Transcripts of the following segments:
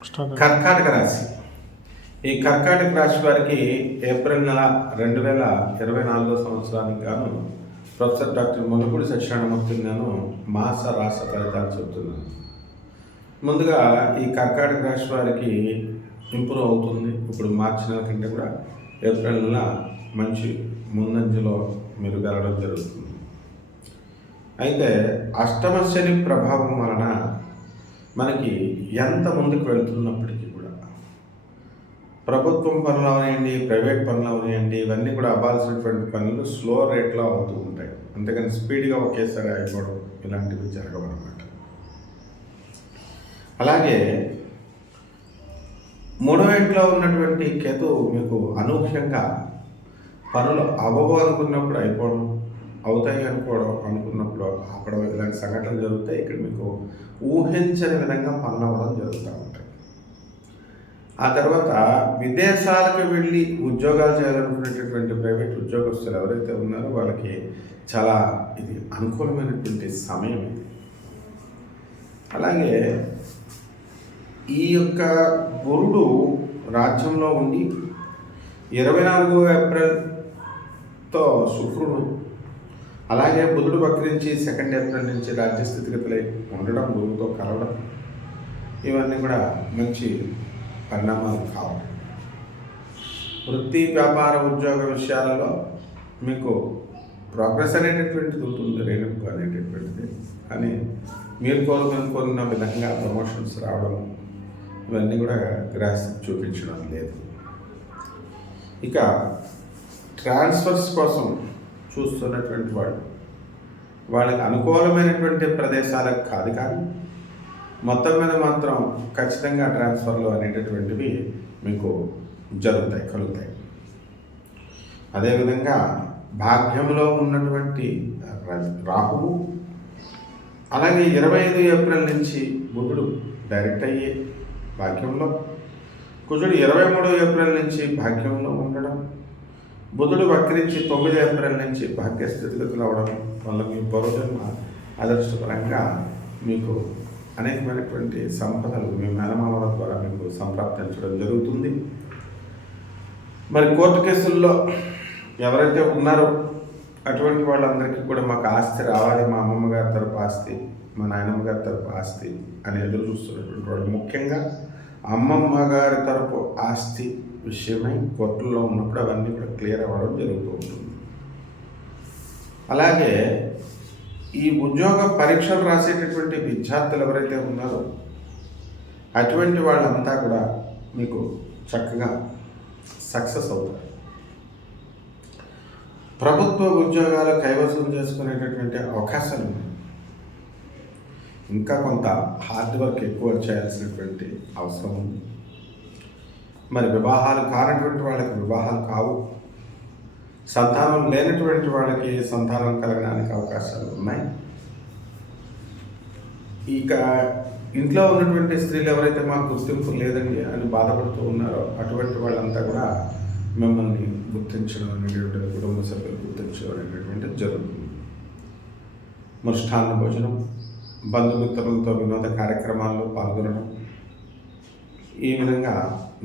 కర్కాటక రాశి. ఈ కర్కాటక రాశి వారికి ఏప్రిల్ నెల 2024 సంవత్సరానికి గాను ప్రొఫెసర్ డాక్టర్ మునుపూడి సత్యనారాయణమూర్తి గాను మాస రాశి ఫలితాలు చెబుతున్నాను. ముందుగా ఈ కర్కాటక రాశి వారికి ఇంప్రూవ్ అవుతుంది. ఇప్పుడు మార్చి నెల కంటే కూడా ఏప్రిల్ నెల మంచి ముందంజలో మీరు వెళ్ళడం జరుగుతుంది. అయితే అష్టమ శని ప్రభావం వలన మనకి ఎంత ముందుకు వెళ్తున్నప్పటికీ కూడా ప్రభుత్వం పనులు అవనివ్వండి, ప్రైవేట్ పనులు అవనివ్వండి, ఇవన్నీ కూడా అవ్వాల్సినటువంటి పనులు స్లో రేట్లో అవుతూ ఉంటాయి. అంతేకాని స్పీడ్గా ఒకేసారి అయిపోవడం ఇలాంటివి జరగవన్నమాట. అలాగే మూడవ ఇంట్లో ఉన్నటువంటి కేతు మీకు అనూహ్యంగా పనులు అవ్వబోనుకున్నప్పుడు అయిపోవడం, అవుతాయి అనుకున్నప్పుడు ఆపడం, ఇలాంటి సంఘటనలు జరుగుతాయి. ఇక్కడ మీకు ఊహించని విధంగా పనులు అవ్వడం జరుగుతూ ఉంటాయి. ఆ తర్వాత విదేశాలకు వెళ్ళి ఉద్యోగాలు చేయాలనుకునేటటువంటి ప్రైవేట్ ఉద్యోగస్తులు ఎవరైతే ఉన్నారో వాళ్ళకి చాలా ఇది అనుకూలమైనటువంటి సమయం ఇది. అలాగే ఈ యొక్క గురుడు రాజ్యంలో ఉండి 24 ఏప్రిల్తో శుక్రుడు, అలాగే బుధుడు వక్రించి 2 ఏప్రిల్ నుంచి రాజ్య స్థితిగతులై ఉండడం, గురువుతో కలవడం, ఇవన్నీ కూడా మంచి పరిణామాలు కావాలి. వృత్తి, వ్యాపార, ఉద్యోగ విషయాలలో మీకు ప్రోగ్రెస్ అనేటటువంటిది ఉంటుంది, రేణుకు అనేటటువంటిది. కానీ మీరు కోరుకున్న విధంగా ప్రమోషన్స్ రావడం, ఇవన్నీ కూడా గ్రాస్ చూపించడం లేదు. ఇక ట్రాన్స్ఫర్స్ కోసం చూస్తున్నటువంటి వాళ్ళకి అనుకూలమైనటువంటి ప్రదేశాలకు కాదు, కానీ మొత్తం మీద మాత్రం ఖచ్చితంగా ట్రాన్స్ఫర్లు అనేటటువంటివి మీకు కలుగుతాయి. అదేవిధంగా భాగ్యంలో ఉన్నటువంటి రాహువు, అలాగే 25 ఏప్రిల్ నుంచి బుధుడు డైరెక్ట్ అయ్యి భాగ్యంలో, కుజుడు 23 ఏప్రిల్ నుంచి భాగ్యంలో ఉండడం, బుధుడు వక్రించి 9 ఏప్రిల్ నుంచి భాగ్య స్థితిగతులు అవడం వల్ల మీ పూర్వజన్మ ఆదర్శపరంగా మీకు అనేకమైనటువంటి సంపదలు మీ మేనమామల ద్వారా మీకు సంప్రాప్తించడం జరుగుతుంది. మరి కోర్టు కేసుల్లో ఎవరైతే ఉన్నారో అటువంటి వాళ్ళందరికీ కూడా మాకు ఆస్తి రావాలి, మా అమ్మమ్మ గారి తరపు ఆస్తి, మా నాయనమ్మ గారి తరపు ఆస్తి అని ఎదురు చూస్తున్నటువంటి వాళ్ళు, ముఖ్యంగా అమ్మమ్మ గారి తరపు ఆస్తి విషయమై కోర్టుల్లో ఉన్నప్పుడు అవన్నీ కూడా క్లియర్ అవ్వడం జరుగుతూ ఉంటుంది. అలాగే ఈ ఉద్యోగ పరీక్షలు రాసేటటువంటి విద్యార్థులు ఎవరైతే ఉన్నారో అటువంటి వాళ్ళంతా కూడా మీకు చక్కగా సక్సెస్ అవుతారు. ప్రభుత్వ ఉద్యోగాలు కైవసం చేసుకునేటటువంటి అవకాశాలు ఉన్నాయి. ఇంకా కొంత హార్డ్ వర్క్ ఎక్కువ చేయాల్సినటువంటి అవసరం ఉంది. మరి వివాహాలు కానటువంటి వాళ్ళకి వివాహాలు కావు, సంతానం లేనటువంటి వాళ్ళకి సంతానం కలగడానికి అవకాశాలు ఉన్నాయి. ఇక ఇంట్లో ఉన్నటువంటి స్త్రీలు ఎవరైతే మాకు గుర్తింపు లేదండి అని బాధపడుతూ ఉన్నారో అటువంటి వాళ్ళంతా కూడా మిమ్మల్ని గుర్తించడం అనేటువంటిది, కుటుంబ సభ్యులు గుర్తించడం అనేటువంటిది జరుగుతుంది. మృష్టాన్న భోజనం, బంధుమిత్రులతో వినోద కార్యక్రమాల్లో పాల్గొనడం, ఈ విధంగా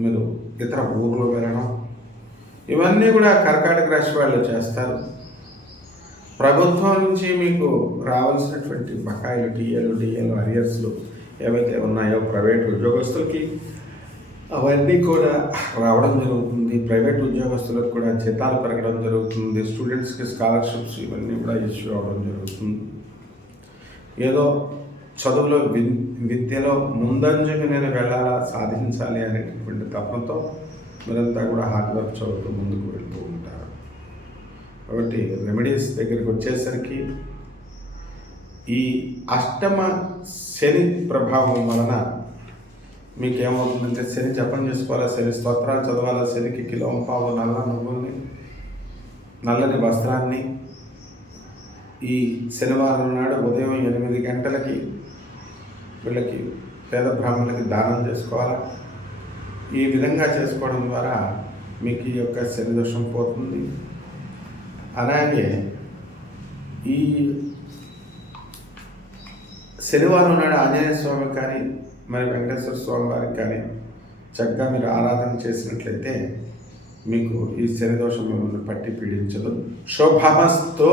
మీరు ఇతర ఊర్లో వెళ్ళడం, ఇవన్నీ కూడా కర్కాటక రాశి వాళ్ళు చేస్తారు. ప్రభుత్వం నుంచి మీకు రావాల్సినటువంటి బకాయిలు, డిఏలు, అరియర్స్లు ఏవైతే ఉన్నాయో ప్రైవేట్ ఉద్యోగస్తులకి అవన్నీ కూడా రావడం జరుగుతుంది. ప్రైవేట్ ఉద్యోగస్తులకు కూడా జీతాలు పెరగడం జరుగుతుంది. స్టూడెంట్స్కి స్కాలర్షిప్స్ ఇవన్నీ కూడా ఇష్యూ అవ్వడం జరుగుతుంది. ఏదో చదువులో విద్యలో ముందంజకు నేను వెళ్ళాలా, సాధించాలి అనేటటువంటి తపనతో మీరంతా కూడా హార్డ్ వర్క్ చదువుతూ ముందుకు వెళ్తూ ఉంటారు. కాబట్టి రెమెడీస్ దగ్గరికి వచ్చేసరికి ఈ అష్టమ శని ప్రభావం వలన మీకు ఏమవుతుందంటే, శని జపం చేసుకోవాలా, శని స్తోత్రాలు చదవాలా, శనికి కిలోంపావు నల్ల నువ్వుల్ని, నల్లని వస్త్రాన్ని ఈ శనివారం నాడు ఉదయం 8 గంటలకి వీళ్ళకి పేద బ్రాహ్మణులకి దానం చేసుకోవాలా. ఈ విధంగా చేసుకోవడం ద్వారా మీకు ఈ యొక్క శని దోషం పోతుంది. అలాగే ఈ శనివారం నాడు ఆంజనేయ స్వామి కానీ మరి వెంకటేశ్వర స్వామి వారికి కానీ చక్కగా మీరు ఆరాధన చేసినట్లయితే మీకు ఈ శని దోషం మిమ్మల్ని పట్టి పీడించదు. శుభమస్తు.